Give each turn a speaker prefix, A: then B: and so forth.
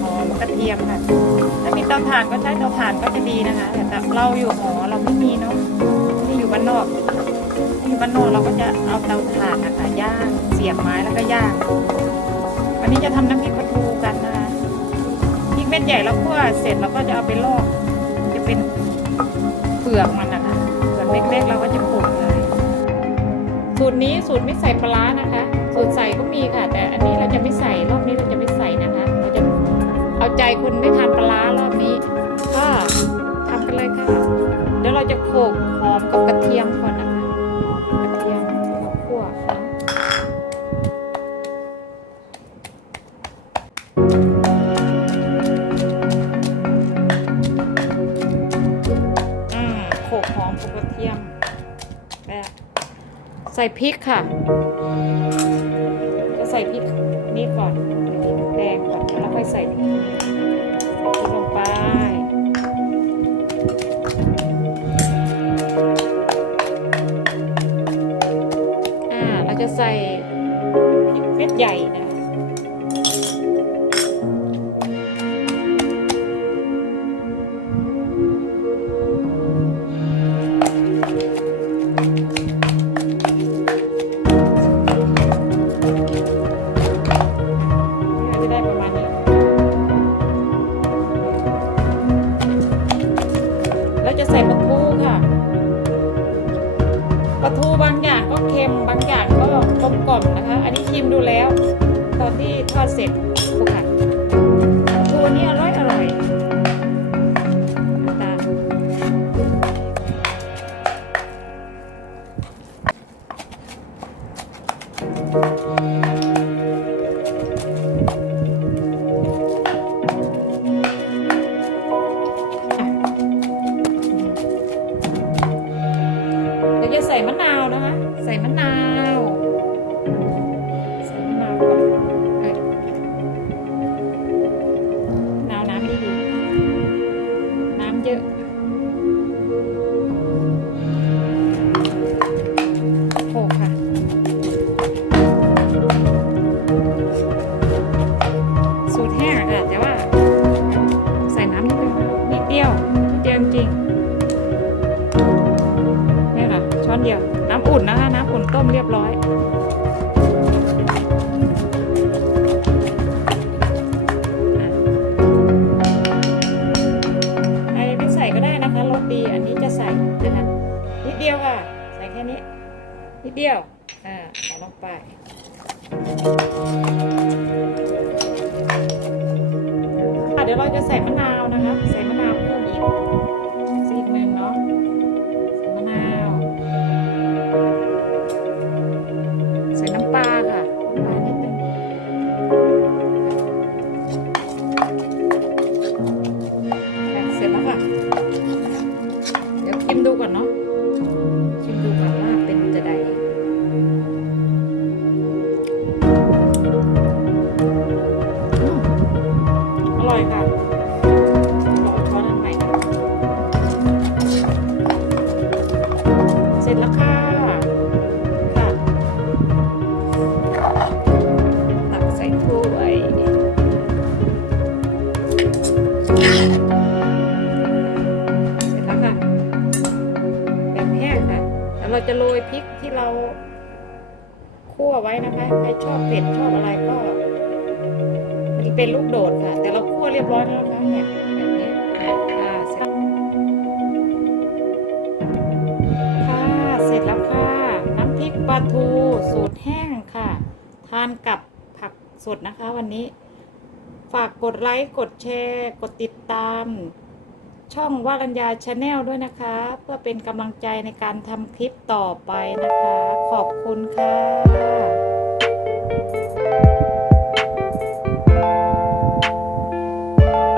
A: หอมกระเทียมค่ะ ถ้ามีเตาถ่านก็ใช้เตาถ่านก็จะดีนะคะ แต่เราอยู่หอเราไม่มีเนาะที่อยู่บ้านนอกที่อยู่บ้านนอกเราก็จะเอาเตาถ่านนะคะย่างเสียบไม้แล้วก็ย่าง วันนี้จะทำน้ำพริกปลาทูกันนะคะพริกเม็ดใหญ่แล้วคั่วเสร็จเราก็จะเอาไปลอก จะเป็นเปลือกมันนะคะส่วนเล็กๆเราก็จะปลูกเลย สูตรนี้สูตรไม่ใส่ปลาร้านะคะ สูตรใส่ก็มีค่ะแต่ มกับกระเทียมก่อนนะคะกระเทียมกับขั่วนะอืมโขกหอมกับกระเทียมแบบใส่พริกค่ะ จะใส่พริกนี่ก่อนพริกแดงก่อนแล้วค่อยใส่พริกลงไป ก็กลมกล่อมนะคะ อันนี้ชิมดูแล้ว ตอนที่ทอดเสร็จดูค่ะปลาทูนี่อร่อยอร่อยตาเดี๋ยวจะใส่มะนาวนะคะ ใส่มะนาว เยอะโขกค่ะ สูตรแห้งอะค่ะแต่ว่า ใส่น้ำนิดนึงนิดเดียวนิดเดียวจริงๆนี่ค่ะช้อนเดียว น้ำอุ่นนะคะ น้ำอุ่นต้มเรียบร้อย ใส่แค่นี้ นิดเดียว อ่าใส่ลงไปเดี๋ยวเราจะใส่มะนาวนะคะ ใส่มะนาวเพิ่มอีกซีกหนึ่งเนาะใส่มะนาว ใส่น้ำปลาค่ะน้ำปลานิดนึงค่ะเสร็จแล้วค่ะ เดี๋ยวชิมดูก่อนเนาะ ค่ะตักใส่ถ้วยเสร็จแล้วค่ะ แบบแห้งค่ะแล้วเราจะโรยพริกที่เราคั่วไว้นะคะ ใครชอบเผ็ดชอบอะไรก็มันเป็นลูกโดดค่ะ แต่เราคั่วเรียบร้อยแล้วนะคะเนี่ยาทูสูตรแห้งค่ะ ทานกับผักสดนะคะวันนี้ ฝากกดไลค์ กดแชร์ กดติดตาม ช่องวารัญญาชาแนลด้วยนะคะ เพื่อเป็นกำลังใจในการทำคลิปต่อไปนะคะ ขอบคุณค่ะ